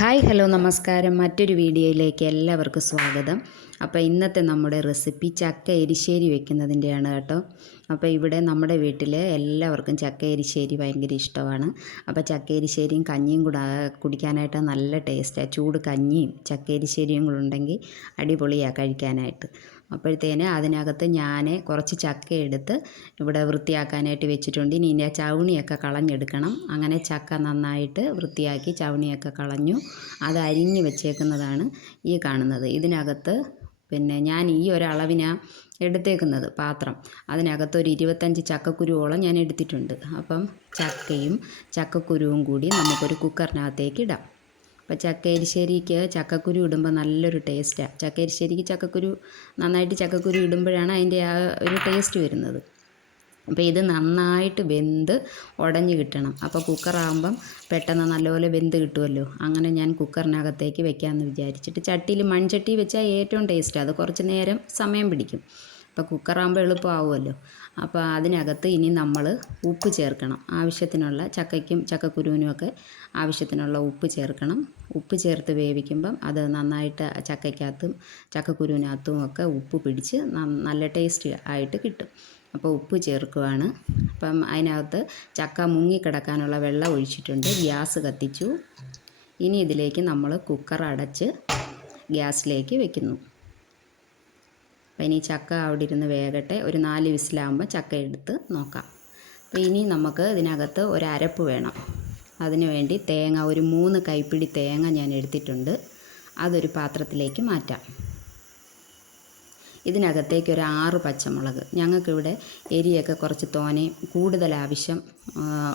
Hi hello നമസ്കാരം. മറ്റൊരു വീഡിയോയിലേക്ക് എല്ലാവർക്കും സ്വാഗതം. അപ്പോൾ ഇന്നത്തെ നമ്മുടെ റെസിപ്പി ചക്ക എരിശ്ശേരി വെക്കുന്നതിൻ്റെയാണ് കേട്ടോ. അപ്പോൾ ഇവിടെ നമ്മുടെ വീട്ടിൽ എല്ലാവർക്കും ചക്ക എരിശ്ശേരി ഭയങ്കര ഇഷ്ടമാണ്. അപ്പോൾ ചക്ക എരിശ്ശേരിയും കഞ്ഞിയും കൂടെ കുടിക്കാനായിട്ട് നല്ല ടേസ്റ്റാണ്. ചൂട് കഞ്ഞിയും ചക്ക എരിശ്ശേരിയും കൂടെ ഉണ്ടെങ്കിൽ അടിപൊളിയാണ് കഴിക്കാനായിട്ട്. അപ്പോഴത്തേന് അതിനകത്ത് ഞാൻ കുറച്ച് ചക്ക എടുത്ത് ഇവിടെ വൃത്തിയാക്കാനായിട്ട് വെച്ചിട്ടുണ്ട്. ഇനി ഇതിൻ്റെ ചവണിയൊക്കെ കളഞ്ഞെടുക്കണം. അങ്ങനെ ചക്ക നന്നായിട്ട് വൃത്തിയാക്കി ചവണിയൊക്കെ കളഞ്ഞു. അത് അരിഞ്ഞ് വെച്ചേക്കുന്നതാണ് ഈ കാണുന്നത്. ഇതിനകത്ത് ഞാൻ ഈ ഒരളവിനാണ് എടുത്തേക്കുന്നത് പാത്രം. അതിനകത്ത് ഒരു 25 ചക്കക്കുരുവോളം ഞാൻ എടുത്തിട്ടുണ്ട്. അപ്പം ചക്കയും ചക്കക്കുരുവും കൂടി നമുക്കൊരു കുക്കറിനകത്തേക്ക് ഇടാം. അപ്പോൾ ചക്ക എരിശ്ശേരിക്ക് ചക്കക്കുരു ഇടുമ്പോൾ നല്ലൊരു ടേസ്റ്റാണ്. ചക്ക എരിശ്ശേരിക്ക് ചക്കക്കുരു നന്നായിട്ട് ചക്കക്കുരു ഇടുമ്പോഴാണ് അതിൻ്റെ ആ ഒരു ടേസ്റ്റ് വരുന്നത്. അപ്പോൾ ഇത് നന്നായിട്ട് വെന്ത് ഉടഞ്ഞ് കിട്ടണം. അപ്പോൾ കുക്കറാകുമ്പം പെട്ടെന്ന് നല്ലപോലെ വെന്ത് കിട്ടുമല്ലോ. അങ്ങനെ ഞാൻ കുക്കറിനകത്തേക്ക് വെക്കാമെന്ന് വിചാരിച്ചിട്ട് ചട്ടിയിൽ മൺചട്ടി വെച്ചാൽ ഏറ്റവും ടേസ്റ്റ്. അത് കുറച്ച് നേരം സമയം പിടിക്കും. അപ്പോൾ കുക്കറാകുമ്പോൾ എളുപ്പമാവുമല്ലോ. അപ്പോൾ അതിനകത്ത് ഇനി നമ്മൾ ഉപ്പ് ചേർക്കണം. ആവശ്യത്തിനുള്ള ചക്കയ്ക്കും ചക്കക്കുരുവിനുമൊക്കെ ആവശ്യത്തിനുള്ള ഉപ്പ് ചേർക്കണം. ഉപ്പ് ചേർത്ത് വേവിക്കുമ്പം അത് നന്നായിട്ട് ചക്കയ്ക്കകത്തും ചക്കക്കുരുവിനകത്തും ഒക്കെ ഉപ്പ് പിടിച്ച് നല്ല ടേസ്റ്റ് ആയിട്ട് കിട്ടും. അപ്പോൾ ഉപ്പ് ചേർക്കുവാണ്. അപ്പം അതിനകത്ത് ചക്ക മുങ്ങിക്കിടക്കാനുള്ള വെള്ളം ഒഴിച്ചിട്ടുണ്ട്. ഗ്യാസ് കത്തിച്ചു. ഇനി ഇതിലേക്ക് നമ്മൾ കുക്കർ അടച്ച് ഗ്യാസിലേക്ക് വെക്കുന്നു. അപ്പോൾ ഇനി ചക്ക അവിടെ ഇരുന്ന് വേകട്ടെ. ഒരു 4 വിസിലാകുമ്പോൾ ചക്ക എടുത്ത് നോക്കാം. അപ്പോൾ ഇനി നമുക്ക് ഇതിനകത്ത് ഒരു അരപ്പ് വേണം. അതിനു വേണ്ടി തേങ്ങ ഒരു 3 കൈപ്പിടി തേങ്ങ ഞാൻ എടുത്തിട്ടുണ്ട്. അതൊരു പാത്രത്തിലേക്ക് മാറ്റാം. ഇതിനകത്തേക്ക് ഒരു 6 പച്ചമുളക്. ഞങ്ങൾക്കിവിടെ എരിയൊക്കെ കുറച്ച് തോനെ കൂടുതൽ ആവശ്യം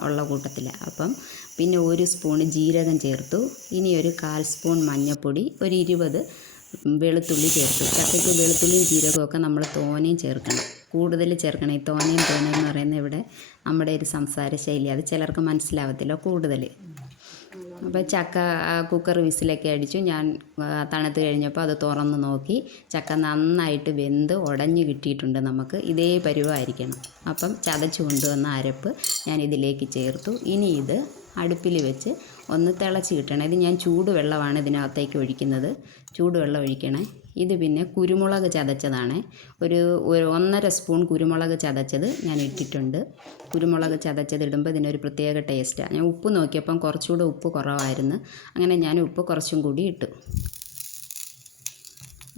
ഉള്ള കൂട്ടത്തിലാണ്. അപ്പം പിന്നെ 1 സ്പൂൺ ജീരകം ചേർത്തു. ഇനി ഒരു 1/4 സ്പൂൺ മഞ്ഞൾപ്പൊടി, ഒരു 20 വെളുത്തുള്ളി ചേർത്തു. ചക്കയ്ക്ക് വെളുത്തുള്ളിയും ജീരകമൊക്കെ നമ്മൾ തോനെയും ചേർക്കണം, കൂടുതൽ ചേർക്കണം. ഈ തോനെയും എന്ന് പറയുന്നത് ഇവിടെ നമ്മുടെ ഒരു സംസാര ശൈലി, അത് ചിലർക്ക് മനസ്സിലാവത്തില്ല കൂടുതൽ. അപ്പോൾ ചക്ക കുക്കർ വിസിലൊക്കെ അടിച്ചു. ഞാൻ തണുത്ത് കഴിഞ്ഞപ്പോൾ അത് തുറന്ന് നോക്കി. ചക്ക നന്നായിട്ട് വെന്ത് ഉടഞ്ഞ് കിട്ടിയിട്ടുണ്ട്. നമുക്ക് ഇതേ പരുവമായിരിക്കണം. അപ്പം ചതച്ച് കൊണ്ടുവന്ന അരപ്പ് ഞാൻ ഇതിലേക്ക് ചേർത്തു. ഇനി ഇത് അടുപ്പിൽ വെച്ച് ഒന്ന് തിളച്ച് കിട്ടണം. ഇത് ഞാൻ ചൂടുവെള്ളമാണ് ഇതിനകത്തേക്ക് ഒഴിക്കുന്നത്. ചൂടുവെള്ളം ഒഴിക്കണേ. ഇത് പിന്നെ കുരുമുളക് ചതച്ചതാണ്. ഒരു 1.5 സ്പൂൺ കുരുമുളക് ചതച്ചത് ഞാൻ ഇട്ടിട്ടുണ്ട്. കുരുമുളക് ചതച്ചത് ഇടുമ്പോൾ ഇതിനൊരു പ്രത്യേക ടേസ്റ്റാണ്. ഞാൻ ഉപ്പ് നോക്കിയപ്പം കുറച്ചുകൂടെ ഉപ്പ് കുറവായിരുന്നു. അങ്ങനെ ഞാൻ ഉപ്പ് കുറച്ചും കൂടി ഇട്ടു.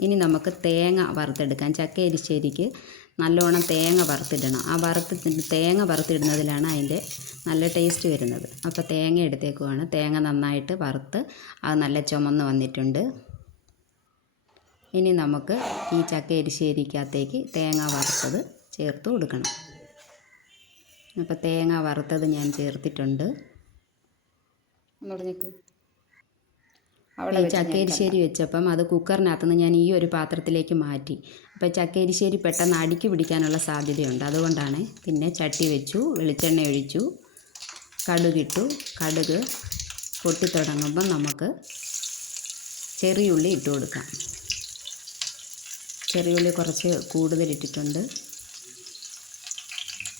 ഇനി നമുക്ക് തേങ്ങ വറുത്തെടുക്കാം. ചക്ക എരിശ്ശേരിക്ക് നല്ലോണം തേങ്ങ വറുത്തിടണം. തേങ്ങ വറുത്തിടുന്നതിലാണ് അതിൻ്റെ നല്ല ടേസ്റ്റ് വരുന്നത്. അപ്പോൾ തേങ്ങ എടുത്തേക്കുവാണ്. തേങ്ങ നന്നായിട്ട് വറുത്ത് അത് നല്ല ചുമന്ന് വന്നിട്ടുണ്ട്. ഇനി നമുക്ക് ഈ ചക്ക എരിശ്ശേരിക്കകത്തേക്ക് തേങ്ങ വറുത്തത് ചേർത്ത് കൊടുക്കണം. അപ്പോൾ തേങ്ങ വറുത്തത് ഞാൻ ചേർത്തിട്ടുണ്ട്. അവിടെ ചക്ക എരിശ്ശേരി വെച്ചപ്പം അത് കുക്കറിനകത്തുനിന്ന് ഞാൻ ഈ ഒരു പാത്രത്തിലേക്ക് മാറ്റി. അപ്പോൾ ചക്ക എരിശ്ശേരി പെട്ടെന്ന് അടിക്ക് പിടിക്കാനുള്ള സാധ്യതയുണ്ട്. അതുകൊണ്ടാണ്. പിന്നെ ചട്ടി വെച്ചു, വെളിച്ചെണ്ണ ഒഴിച്ചു, കടുകിട്ടു. കടുക് പൊട്ടിത്തുടങ്ങുമ്പം നമുക്ക് ചെറിയുള്ളി ഇട്ട് കൊടുക്കാം. ചെറിയുള്ളി കുറച്ച് കൂടുതലിട്ടിട്ടുണ്ട്.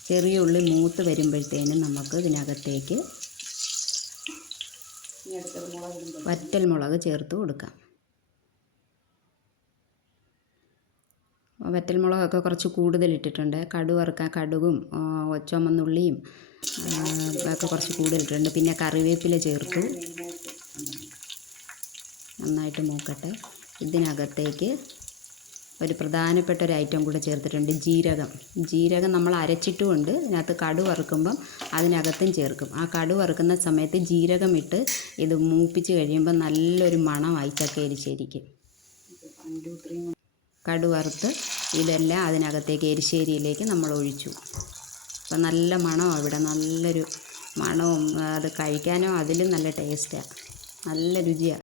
ചെറിയുള്ളി മൂത്ത് വരുമ്പോഴത്തേനും നമുക്ക് ഇതിനകത്തേക്ക് വറ്റൽമുളക് ചേർത്ത് കൊടുക്കാം. വറ്റൽമുളകൊക്കെ കുറച്ച് കൂടുതലിട്ടിട്ടുണ്ട്. കടുക് വറുക്കാൻ കടുകും ചുമന്നുള്ളിയും ഒക്കെ കുറച്ച് കൂടുതലിട്ടിട്ടുണ്ട്. പിന്നെ കറിവേപ്പില ചേർത്തു. നന്നായിട്ട് മൂക്കട്ടെ. ഇതിനകത്തേക്ക് ഒരു പ്രധാനപ്പെട്ട ഒരു ഐറ്റം കൂടെ ചേർത്തിട്ടുണ്ട്, ജീരകം നമ്മൾ അരച്ചിട്ടുമുണ്ട്. ഇതിനകത്ത് കടുക് വറുക്കുമ്പം അതിനകത്തും ചേർക്കും. ആ കടുക് വറുക്കുന്ന സമയത്ത് ജീരകം ഇട്ട് ഇത് മൂപ്പിച്ച് കഴിയുമ്പോൾ നല്ലൊരു മണമായി ചക്ക എരിശ്ശേരിക്ക്. കടുക് വറുത്ത് ഇതെല്ലാം അതിനകത്തേക്ക് എരിശ്ശേരിയിലേക്ക് നമ്മൾ ഒഴിച്ചു. അപ്പം നല്ല മണമാണ് ഇവിടെ, നല്ലൊരു മണവും അത് കഴിക്കാനോ അതിലും നല്ല ടേസ്റ്റാണ്, നല്ല രുചിയാണ്.